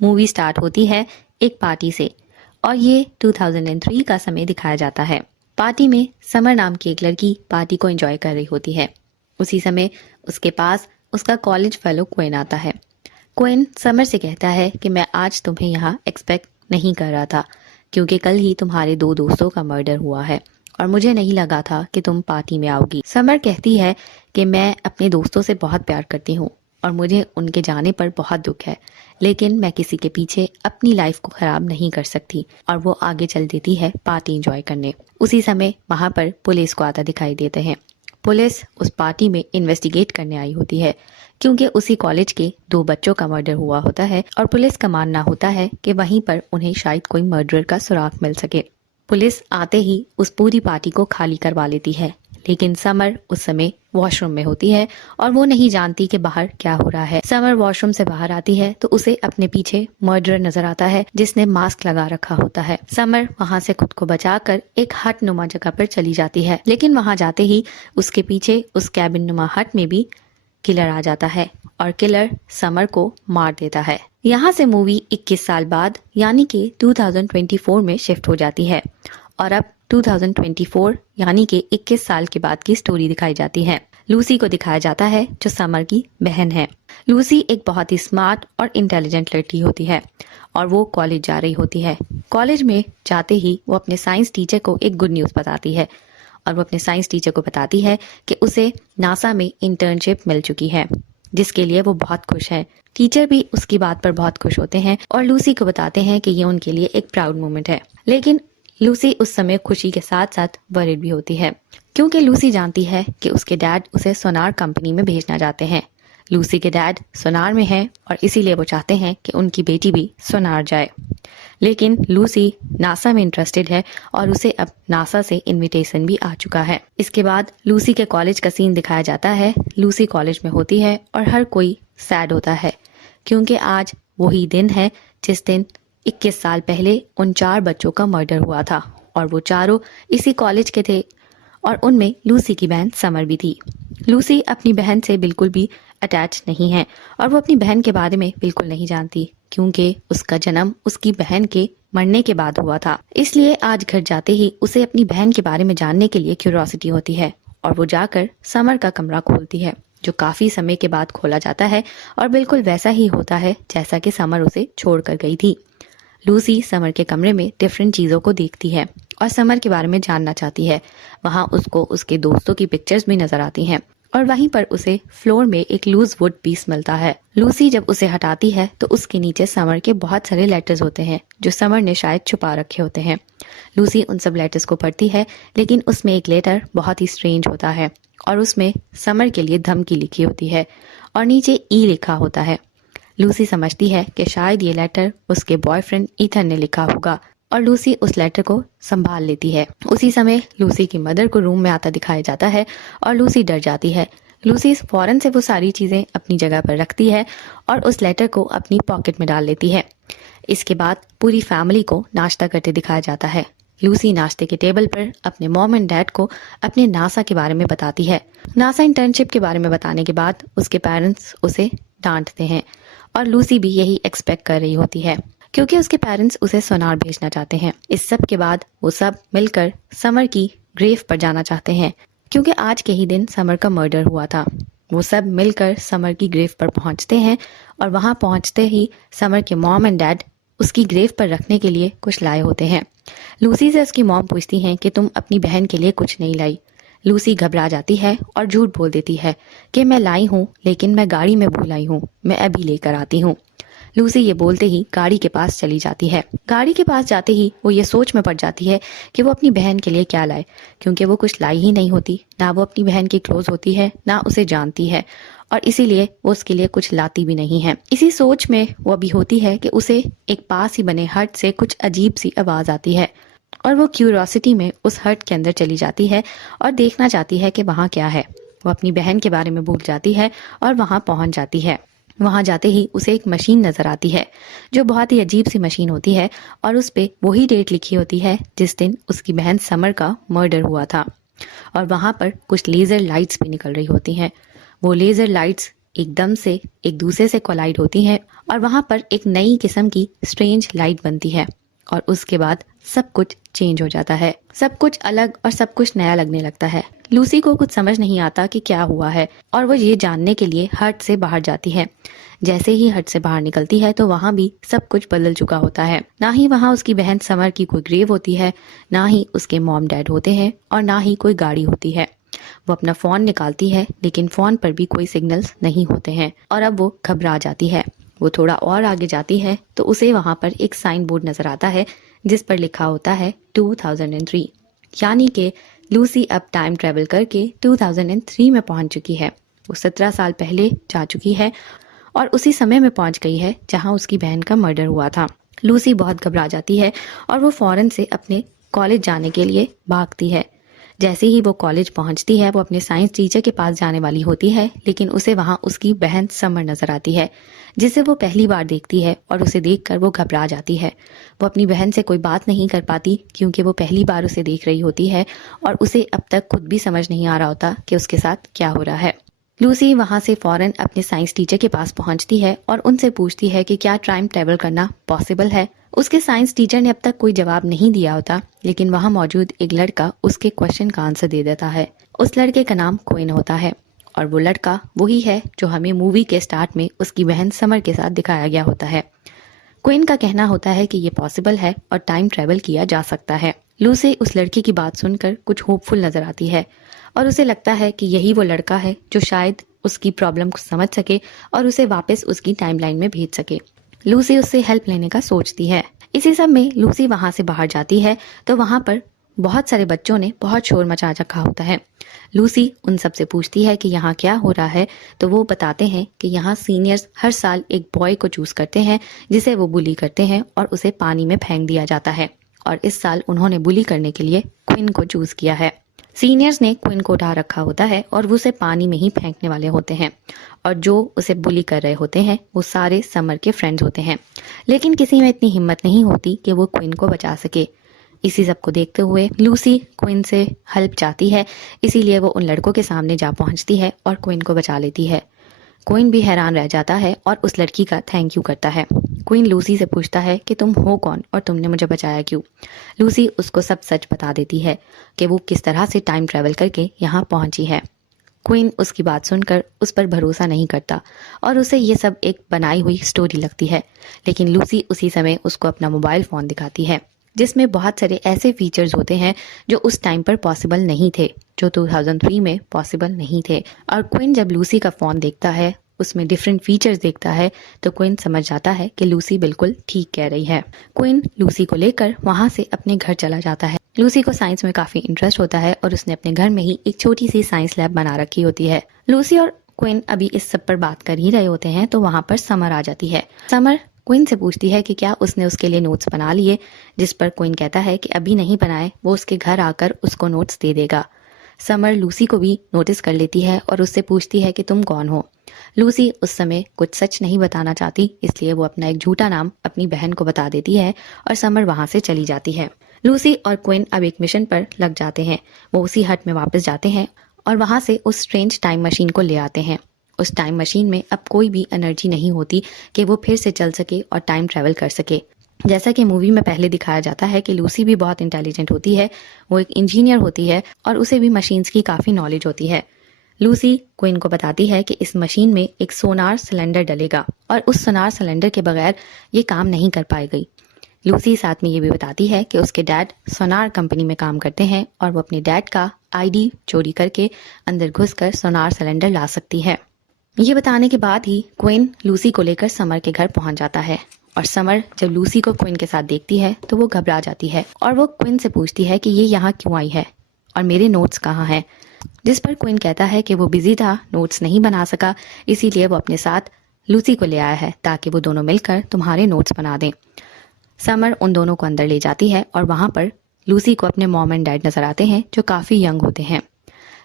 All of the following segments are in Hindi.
मूवी स्टार्ट होती है एक पार्टी से और ये 2003 का समय दिखाया जाता है। पार्टी में समर नाम की एक लड़की पार्टी को एंजॉय कर रही होती है। उसी समय उसके पास उसका कॉलेज फेलो क्विन आता है। क्विन समर से कहता है कि मैं आज तुम्हें यहाँ एक्सपेक्ट नहीं कर रहा था क्योंकि कल ही तुम्हारे 2 दोस्तों का मर्डर हुआ है और मुझे नहीं लगा था कि तुम पार्टी में आओगी। समर कहती है कि मैं अपने दोस्तों से बहुत प्यार करती हूँ और मुझे उनके जाने पर बहुत दुख है, लेकिन मैं किसी के पीछे अपनी लाइफ को खराब नहीं कर सकती। और वो आगे चल देती है पार्टी एंजॉय करने। उसी समय वहां पर पुलिस को आता दिखाई देते हैं। पुलिस उस पार्टी में इन्वेस्टिगेट करने आई होती है क्योंकि उसी कॉलेज के 2 बच्चों का मर्डर हुआ होता है और पुलिस का मानना होता है कि वहीं पर उन्हें शायद कोई मर्डर का सुराग मिल सके। पुलिस आते ही उस पूरी पार्टी को खाली करवा लेती है, लेकिन समर उस समय वॉशरूम में होती है और वो नहीं जानती कि बाहर क्या हो रहा है। समर वॉशरूम से बाहर आती है तो उसे अपने पीछे मर्डरर नजर आता है जिसने मास्क लगा रखा होता है। समर वहां से खुद को बचाकर एक हट नुमा जगह पर चली जाती है, लेकिन वहां जाते ही उसके पीछे उस कैबिन नुमा हट में भी किलर आ जाता है और किलर समर को मार देता है। यहाँ से मूवी 21 साल बाद यानी कि 2024 में शिफ्ट हो जाती है और अब 2024 यानी कि 21 साल के बाद की स्टोरी दिखाई जाती है। लूसी को दिखाया जाता है जो समर की बहन है। लूसी एक बहुत ही स्मार्ट और इंटेलिजेंट लड़की होती है और वो कॉलेज जा रही होती है। कॉलेज में जाते ही वो अपने साइंस टीचर को एक गुड न्यूज़ बताती है और वो अपने साइंस टीचर को बताती है कि उसे नासा में इंटर्नशिप मिल चुकी है, जिसके लिए वो बहुत खुश है। टीचर भी उसकी बात पर बहुत खुश होते हैं और लूसी को बताते हैं कि ये उनके लिए एक प्राउड मोमेंट है। लेकिन लूसी उस समय खुशी के साथ साथ वरिड भी होती है क्योंकि लूसी जानती है कि उसके डैड उसे सोनार कंपनी में भेजना चाहते हैं। लूसी के डैड सोनार में हैं और इसीलिए वो चाहते हैं कि उनकी बेटी भी सोनार जाए। लेकिन लूसी नासा में इंटरेस्टेड है और उसे अब नासा से इनविटेशन भी आ चुका है। इसके बाद लूसी के कॉलेज का सीन दिखाया जाता है। लूसी कॉलेज में होती है और हर कोई सैड होता है क्योंकि आज वही दिन है जिस दिन 21 साल पहले उन 4 बच्चों का मर्डर हुआ था और वो चारों इसी कॉलेज के थे और उनमें लूसी की बहन समर भी थी। लूसी अपनी बहन से बिल्कुल भी अटैच नहीं है और वो अपनी बहन के बारे में बिल्कुल नहीं जानती क्योंकि उसका जन्म उसकी बहन के मरने के बाद हुआ था। इसलिए आज घर जाते ही उसे अपनी बहन के बारे में जानने के लिए क्यूरियोसिटी होती है और वो जाकर समर का कमरा खोलती है जो काफी समय के बाद खोला जाता है और बिल्कुल वैसा ही होता है जैसा कि समर उसे छोड़कर गई थी। लूसी समर के कमरे में डिफरेंट चीज़ों को देखती है और समर के बारे में जानना चाहती है। वहाँ उसको उसके दोस्तों की पिक्चर्स भी नजर आती हैं और वहीं पर उसे फ्लोर में एक लूज वुड पीस मिलता है। लूसी जब उसे हटाती है तो उसके नीचे समर के बहुत सारे लेटर्स होते हैं जो समर ने शायद छुपा रखे होते हैं। लूसी उन सब लेटर्स को पढ़ती है, लेकिन उसमें एक लेटर बहुत ही स्ट्रेंज होता है और उसमें समर के लिए धमकी लिखी होती है और नीचे ई लिखा होता है। लूसी समझती है कि शायद ये लेटर उसके बॉयफ्रेंड ईथन ने लिखा होगा और लूसी उस लेटर को संभाल लेती है। उसी समय लूसी की मदर को रूम में आता दिखाया जाता है और लूसी डर जाती है। लूसी फौरन से वो सारी चीज़ें अपनी जगह पर रखती है और उस लेटर को अपनी पॉकेट में डाल लेती है। इसके बाद पूरी फैमिली को नाश्ता करते दिखाया जाता है। लूसी नाश्ते के टेबल पर अपने मॉम एंड डैड को अपने नासा के बारे में बताती है। नासा इंटर्नशिप के बारे में बताने के बाद उसके पेरेंट्स उसे डांटते हैं और लूसी भी यही एक्सपेक्ट कर रही होती है क्योंकि उसके पेरेंट्स उसे सोनार भेजना चाहते हैं। इस सब के बाद वो सब मिलकर समर की ग्रेव पर जाना चाहते हैं क्योंकि आज के ही दिन समर का मर्डर हुआ था। वो सब मिलकर समर की ग्रेव पर पहुंचते हैं और वहां पहुंचते ही समर के मॉम एंड डैड उसकी ग्रेव पर रखने के लिए कुछ लाए होते हैं। लूसी से उसकी मॉम पूछती हैं कि तुम अपनी बहन के लिए कुछ नहीं लाई। लूसी घबरा जाती है और झूठ बोल देती है कि मैं लाई हूँ, लेकिन मैं गाड़ी में भूल आई हूँ, मैं अभी लेकर आती हूँ। लूसी ये बोलते ही गाड़ी के पास चली जाती है। गाड़ी के पास जाते ही वो ये सोच में पड़ जाती है कि वो अपनी बहन के लिए क्या लाए, क्योंकि वो कुछ लाई ही नहीं होती। ना वो अपनी बहन की क्लोज होती है, ना उसे जानती है और इसीलिए वो उसके लिए कुछ लाती भी नहीं है। इसी सोच में वो अभी होती है कि उसे एक पास ही बने हट से कुछ अजीब सी आवाज आती है और वो क्यूरियोसिटी में उस हट के अंदर चली जाती है और देखना चाहती है कि वहाँ क्या है। वो अपनी बहन के बारे में भूल जाती है और वहाँ पहुँच जाती है। वहां जाते ही उसे एक मशीन नजर आती है जो बहुत ही अजीब सी मशीन होती है और उस पे वही डेट लिखी होती है जिस दिन उसकी बहन समर का मर्डर हुआ था और वहां पर कुछ लेजर लाइट्स भी निकल रही होती हैं। वो लेजर लाइट्स एकदम से एक दूसरे से कोलाइड होती हैं और वहां पर एक नई किस्म की स्ट्रेंज लाइट बनती है और उसके बाद सब कुछ चेंज हो जाता है। सब कुछ अलग और सब कुछ नया लगने लगता है। लूसी को कुछ समझ नहीं आता कि क्या हुआ है और वो ये जानने के लिए हट से बाहर जाती है। जैसे ही हट से बाहर निकलती है तो वहाँ भी सब कुछ बदल चुका होता है। ना ही वहाँ उसकी बहन समर की कोई ग्रेव होती है, ना ही उसके मॉम डैड होते हैं और ना ही कोई गाड़ी होती है। वो अपना फोन निकालती है लेकिन फोन पर भी कोई सिग्नल्स नहीं होते हैं और अब वो घबरा जाती है। वो थोड़ा और आगे जाती है तो उसे वहां पर एक साइन बोर्ड नजर आता है जिस पर लिखा होता है 2003, यानी कि लूसी अब टाइम ट्रेवल करके 2003 में पहुंच चुकी है। वो 17 साल पहले जा चुकी है और उसी समय में पहुंच गई है जहां उसकी बहन का मर्डर हुआ था। लूसी बहुत घबरा जाती है और वो फौरन से अपने कॉलेज जाने के लिए भागती है। जैसे ही वो कॉलेज पहुंचती है वो अपने साइंस टीचर के पास जाने वाली होती है, लेकिन उसे वहां उसकी बहन समर नजर आती है जिसे वो पहली बार देखती है और उसे देखकर वो घबरा जाती है। वो अपनी बहन से कोई बात नहीं कर पाती क्योंकि वो पहली बार उसे देख रही होती है और उसे अब तक खुद भी समझ नहीं आ रहा होता कि उसके साथ क्या हो रहा है। लूसी वहां से फौरन अपने साइंस टीचर के पास पहुंचती है और उनसे पूछती है कि क्या टाइम ट्रेवल करना पॉसिबल है। उसके साइंस टीचर ने अब तक कोई जवाब नहीं दिया होता, लेकिन वहां मौजूद एक लड़का उसके क्वेश्चन का आंसर दे देता है। उस लड़के का नाम क्विन होता है और वो लड़का वही है जो हमें मूवी के स्टार्ट में उसकी बहन समर के साथ दिखाया गया होता है। क्विन का कहना होता है कि ये पॉसिबल है और टाइम ट्रेवल किया जा सकता है। लूसी उस लड़के की बात सुनकर कुछ होपफुल नजर आती है और उसे लगता है कि यही वो लड़का है जो शायद उसकी प्रॉब्लम को समझ सके और उसे वापस उसकी टाइमलाइन में भेज सके। लूसी उससे हेल्प लेने का सोचती है। इसी सब में लूसी वहां से बाहर जाती है तो वहां पर बहुत सारे बच्चों ने बहुत शोर मचा रखा होता है। लूसी उन सब से पूछती है कि यहाँ क्या हो रहा है, तो वो बताते हैं कि यहाँ सीनियर्स हर साल एक बॉय को चूज करते हैं जिसे वो बुली करते हैं और उसे पानी में फेंक दिया जाता है और इस साल उन्होंने बुली करने के लिए क्विन को चूज किया है। सीनियर्स ने क्विन को उठा रखा होता है और वो उसे पानी में ही फेंकने वाले होते हैं और जो उसे बुली कर रहे होते हैं वो सारे समर के फ्रेंड्स होते हैं, लेकिन किसी में इतनी हिम्मत नहीं होती कि वो क्विन को बचा सके। इसी सब को देखते हुए लूसी क्विन से हेल्प चाहती है, इसीलिए वो उन लड़कों के सामने जा पहुंचती है और क्विन को बचा लेती है। क्विन भी हैरान रह जाता है और उस लड़की का थैंक यू करता है। क्वीन लूसी से पूछता है कि तुम हो कौन और तुमने मुझे बचाया क्यों। लूसी उसको सब सच बता देती है कि वो किस तरह से टाइम ट्रेवल करके यहाँ पहुंची है। क्वीन उसकी बात सुनकर उस पर भरोसा नहीं करता और उसे ये सब एक बनाई हुई स्टोरी लगती है, लेकिन लूसी उसी समय उसको अपना मोबाइल फ़ोन दिखाती है जिसमें बहुत सारे ऐसे फीचर्स होते हैं जो उस टाइम पर पॉसिबल नहीं थे, जो 2003 में पॉसिबल नहीं थे। और क्वीन जब लूसी का फ़ोन देखता है, उसमें डिफरेंट फीचर्स देखता है, तो क्वीन समझ जाता है कि लूसी बिल्कुल ठीक कह रही है। क्वीन लूसी को लेकर वहां से अपने घर चला जाता है। लूसी को साइंस में काफी इंटरेस्ट होता है और उसने अपने घर में ही एक छोटी सी साइंस लैब बना रखी होती है। लूसी और क्वीन अभी इस सब पर बात कर ही रहे होते हैं तो वहां पर समर आ जाती है। समर क्वीन से पूछती है कि क्या उसने उसके लिए नोट्स बना लिए, जिस पर क्वीन कहता है कि अभी नहीं बनाए, वो उसके घर आकर उसको नोट्स दे देगा। समर लूसी को भी नोटिस कर लेती है और उससे पूछती है कि तुम कौन हो। लूसी उस समय कुछ सच नहीं बताना चाहती, इसलिए वो अपना एक झूठा नाम अपनी बहन को बता देती है और समर वहां से चली जाती है। लूसी और क्वीन अब एक मिशन पर लग जाते हैं। वो उसी हट में वापस जाते हैं और वहां से उस स्ट्रेंज टाइम मशीन को ले आते हैं। उस टाइम मशीन में अब कोई भी एनर्जी नहीं होती कि वो फिर से चल सके और टाइम ट्रेवल कर सके। जैसा कि मूवी में पहले दिखाया जाता है कि लूसी भी बहुत इंटेलिजेंट होती है, वो एक इंजीनियर होती है और उसे भी मशीन्स की काफ़ी नॉलेज होती है। लूसी क्वीन को बताती है कि इस मशीन में एक सोनार सिलेंडर डलेगा और उस सोनार सिलेंडर के बगैर ये काम नहीं कर पाएगी। लूसी साथ में ये भी बताती है कि उसके डैड सोनार कंपनी में काम करते हैं और वो अपने डैड का आईडी चोरी करके अंदर घुसकर सोनार सिलेंडर ला सकती है। ये बताने के बाद ही क्वीन लूसी को लेकर समर के घर पहुंच जाता है और समर जब लूसी को क्वीन के साथ देखती है तो वो घबरा जाती है और वो क्वीन से पूछती है कि ये यहाँ क्यों आई है और मेरे नोट्स कहाँ हैं, जिस पर क्वीन कहता है कि वो बिजी था, नोट्स नहीं बना सका, इसीलिए वो अपने साथ लूसी को ले आया है ताकि वो दोनों मिलकर तुम्हारे नोट्स बना दें। समर उन दोनों को अंदर ले जाती है और वहां पर लूसी को अपने मॉम एंड डैड नजर आते हैं जो काफी यंग होते हैं।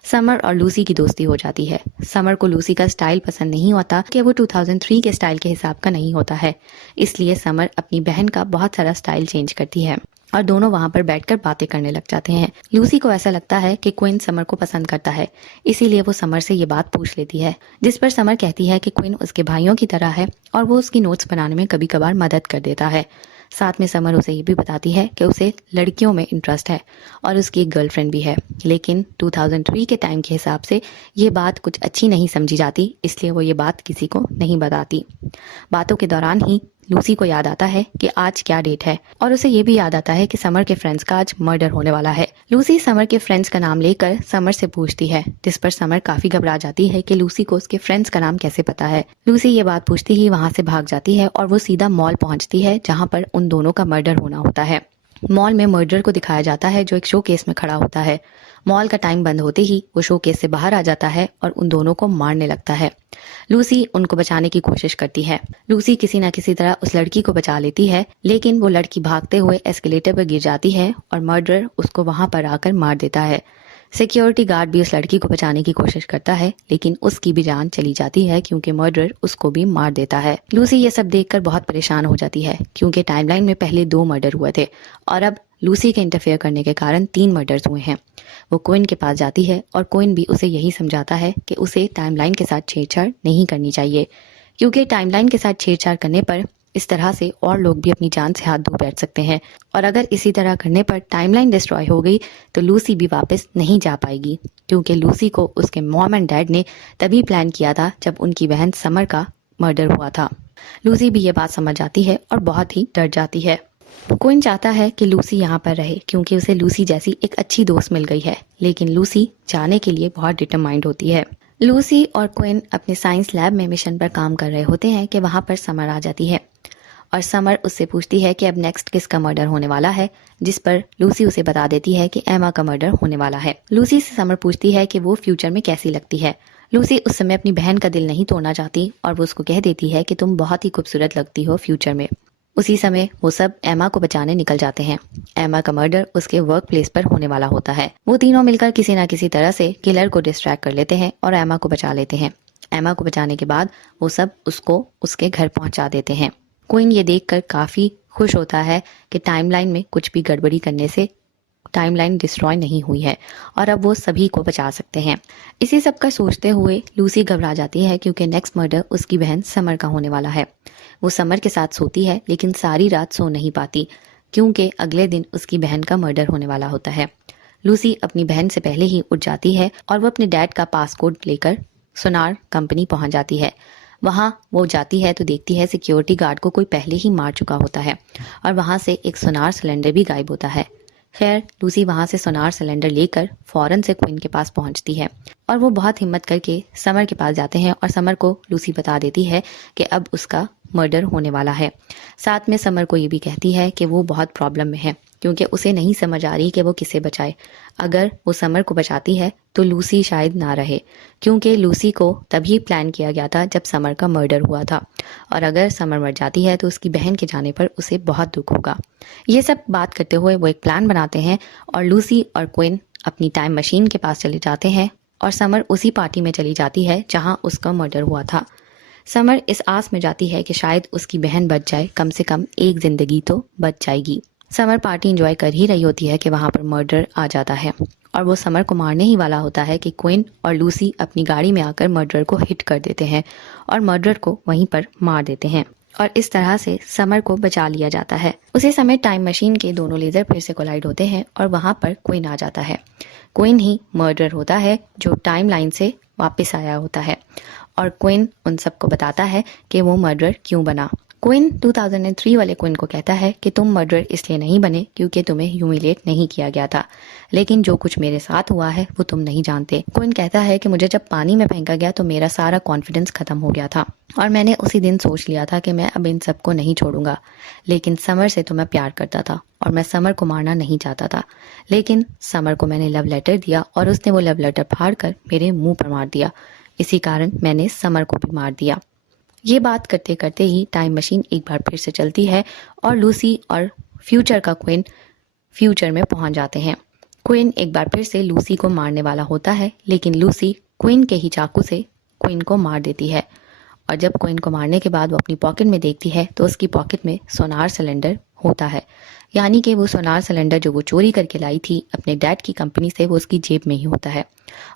समर और लूसी की दोस्ती हो जाती है। समर को लूसी का स्टाइल पसंद नहीं होता कि वो 2003 के स्टाइल के हिसाब का नहीं होता है, इसलिए समर अपनी बहन का बहुत सारा स्टाइल चेंज करती है और दोनों वहां पर बैठकर बातें करने लग जाते हैं। लूसी को ऐसा लगता है कि क्विन समर को पसंद करता है, इसीलिए वो समर से ये बात पूछ लेती है, जिस पर समर कहती है कि क्विन उसके भाइयों की तरह है और वो उसकी नोट्स बनाने में कभी कभार मदद कर देता है। साथ में समर उसे ये भी बताती है कि उसे लड़कियों में इंटरेस्ट है और उसकी एक गर्लफ्रेंड भी है, लेकिन 2003 के टाइम के हिसाब से ये बात कुछ अच्छी नहीं समझी जाती, इसलिए वो ये बात किसी को नहीं बताती। बातों के दौरान ही लूसी को याद आता है कि आज क्या डेट है और उसे ये भी याद आता है कि समर के फ्रेंड्स का आज मर्डर होने वाला है। लूसी समर के फ्रेंड्स का नाम लेकर समर से पूछती है, जिस पर समर काफी घबरा जाती है कि लूसी को उसके फ्रेंड्स का नाम कैसे पता है। लूसी ये बात पूछती ही वहां से भाग जाती है और वो सीधा मॉल पहुंचती है जहां पर उन दोनों का मर्डर होना होता है। मॉल में मर्डर को दिखाया जाता है जो एक शो केस में खड़ा होता है। मॉल का टाइम बंद होते ही वो शो केस से बाहर आ जाता है और उन दोनों को मारने लगता है। लूसी उनको बचाने की कोशिश करती है। लूसी किसी न किसी तरह उस लड़की को बचा लेती है, लेकिन वो लड़की भागते हुए एस्केलेटर पर गिर जाती है और मर्डरर उसको वहां पर आकर मार देता है। सिक्योरिटी गार्ड भी उस लड़की को बचाने की कोशिश करता है, लेकिन उसकी भी जान चली जाती है क्योंकि मर्डरर उसको भी मार देता है। लूसी ये सब देखकर बहुत परेशान हो जाती है क्योंकि टाइमलाइन में पहले 2 मर्डर हुए थे और अब लूसी के इंटरफेयर करने के कारण 3 मर्डर्स हुए हैं। वो क्विन के पास जाती है और क्विन भी उसे यही समझाता है कि उसे टाइमलाइन के साथ छेड़छाड़ नहीं करनी चाहिए, क्योंकि टाइमलाइन के साथ छेड़छाड़ करने पर इस तरह से और लोग भी अपनी जान से हाथ धो बैठ सकते हैं और अगर इसी तरह करने पर टाइमलाइन डिस्ट्रॉय हो गई तो लूसी भी वापस नहीं जा पाएगी, क्योंकि लूसी को उसके मॉम एंड डैड ने तभी प्लान किया था जब उनकी बहन समर का मर्डर हुआ था। लूसी भी ये बात समझ जाती है और बहुत ही डर जाती है। क्विन चाहता है कि लूसी यहाँ पर रहे क्योंकि उसे लूसी जैसी एक अच्छी दोस्त मिल गई है, लेकिन लूसी जाने के लिए बहुत डिटरमाइंड होती है। लूसी और क्विन अपने साइंस लैब में मिशन पर काम कर रहे होते हैं कि वहां पर समर आ जाती है और समर उससे पूछती है कि अब नेक्स्ट किसका मर्डर होने वाला है, जिस पर लूसी उसे बता देती है कि एमा का मर्डर होने वाला है। लूसी से समर पूछती है कि वो फ्यूचर में कैसी लगती है। लूसी उस समय अपनी बहन का दिल नहीं तोड़ना चाहती और वो उसको कह देती है कि तुम बहुत ही खूबसूरत लगती हो फ्यूचर में। उसी समय वो सब एमा को बचाने निकल जाते हैं। एमा का मर्डर उसके वर्क प्लेस पर होने वाला होता है। वो तीनों मिलकर किसी न किसी तरह से किलर को डिस्ट्रैक्ट कर लेते हैं और एमा को बचा लेते हैं। एमा को बचाने के बाद वो सब उसको उसके घर पहुंचा देते हैं। क्वीन ये देखकर काफी खुश होता है कि टाइमलाइन में कुछ भी गड़बड़ी करने से टाइमलाइन डिस्ट्रॉय नहीं हुई है और अब वो सभी को बचा सकते हैं। इसी सब का सोचते हुए लूसी घबरा जाती है क्योंकि नेक्स्ट मर्डर उसकी बहन समर का होने वाला है। वो समर के साथ सोती है लेकिन सारी रात सो नहीं पाती क्योंकि अगले दिन उसकी बहन का मर्डर होने वाला होता है। लूसी अपनी बहन से पहले ही उठ जाती है और वो अपने डैड का पासपोर्ट लेकर सोनार कंपनी पहुंच जाती है। वहां वो जाती है तो देखती है सिक्योरिटी गार्ड को कोई पहले ही मार चुका होता है और वहां से एक सोनार सिलेंडर भी गायब होता है। खैर लूसी वहां से सोनार सिलेंडर लेकर फौरन से क्वीन के पास पहुंचती है और वो बहुत हिम्मत करके समर के पास जाते हैं और समर को लूसी बता देती है कि अब उसका मर्डर होने वाला है। साथ में समर को ये भी कहती है कि वो बहुत प्रॉब्लम में है क्योंकि उसे नहीं समझ आ रही कि वो किसे बचाए। अगर वो समर को बचाती है तो लूसी शायद ना रहे, क्योंकि लूसी को तभी प्लान किया गया था जब समर का मर्डर हुआ था और अगर समर मर जाती है तो उसकी बहन के जाने पर उसे बहुत दुख होगा। ये सब बात करते हुए वो एक प्लान बनाते हैं और लूसी और क्वीन अपनी टाइम मशीन के पास चले जाते हैं और समर उसी पार्टी में चली जाती है जहां उसका मर्डर हुआ था। समर इस आस में जाती है कि शायद उसकी बहन बच जाए, कम से कम एक जिंदगी तो बच जाएगी। समर पार्टी एंजॉय कर ही रही होती है कि वहां पर मर्डर आ जाता है और वो समर को मारने ही वाला होता है कि क्वीन और लूसी अपनी गाड़ी में आकर मर्डर को हिट कर देते हैं और मर्डर को वहीं पर मार देते हैं और इस तरह से समर को बचा लिया जाता है। उसी समय टाइम मशीन के दोनों लेजर फिर से कोलाइड होते हैं और वहां पर क्वीन आ जाता है। क्वीन ही मर्डर होता है जो टाइम लाइन से वापस आया होता है और क्वीन उन सबको बताता है कि वो मर्डर क्यों बना। क्वीन 2003 वाले क्वीन को कहता है कि तुम मर्डर इसलिए नहीं बने क्योंकि तुम्हें ह्यूमिलेट नहीं किया गया था, लेकिन जो कुछ मेरे साथ हुआ है वो तुम नहीं जानते। क्वीन कहता है कि मुझे जब पानी में फेंका गया तो मेरा सारा कॉन्फिडेंस खत्म हो गया था और मैंने उसी दिन सोच लिया था कि मैं अब इन सबको नहीं छोड़ूंगा, लेकिन समर से तो मैं प्यार करता था और मैं समर को मारना नहीं चाहता था, लेकिन समर को मैंने लव लेटर दिया और उसने वो लव लेटर फाड़ कर मेरे मुंह पर मार दिया। इसी कारण मैंने समर को भी मार दिया। ये बात करते करते ही टाइम मशीन एक बार फिर से चलती है और लूसी और फ्यूचर का क्वीन फ्यूचर में पहुंच जाते हैं। क्वीन एक बार फिर से लूसी को मारने वाला होता है, लेकिन लूसी क्वीन के ही चाकू से क्वीन को मार देती है और जब कोइन को मारने के बाद वो अपनी पॉकेट में देखती है तो उसकी पॉकेट में सोनार सिलेंडर होता है, यानी कि वो सोनार सिलेंडर जो वो चोरी करके लाई थी अपने डैड की कंपनी से, वो उसकी जेब में ही होता है।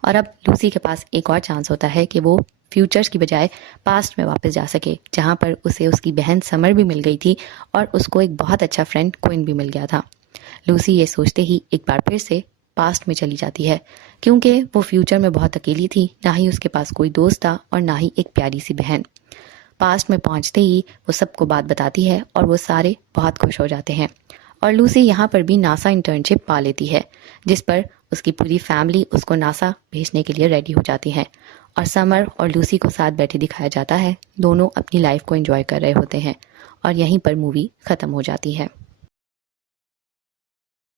और अब लूसी के पास एक और चांस होता है कि वो फ्यूचर्स की बजाय पास्ट में वापस जा सके, जहाँ पर उसे उसकी बहन समर भी मिल गई थी और उसको एक बहुत अच्छा फ्रेंड कोइन भी मिल गया था। लूसी ये सोचते ही एक बार फिर से पास्ट में चली जाती है, क्योंकि वो फ्यूचर में बहुत अकेली थी, ना ही उसके पास कोई दोस्त था और ना ही एक प्यारी सी बहन। पास्ट में पहुंचते ही वो सबको बात बताती है और वो सारे बहुत खुश हो जाते हैं। और लूसी यहाँ पर भी नासा इंटर्नशिप पा लेती है, जिस पर उसकी पूरी फैमिली उसको नासा भेजने के लिए रेडी हो जाती है। और समर और लूसी को साथ बैठे दिखाया जाता है, दोनों अपनी लाइफ को एंजॉय कर रहे होते हैं। और यहीं पर मूवी ख़त्म हो जाती है।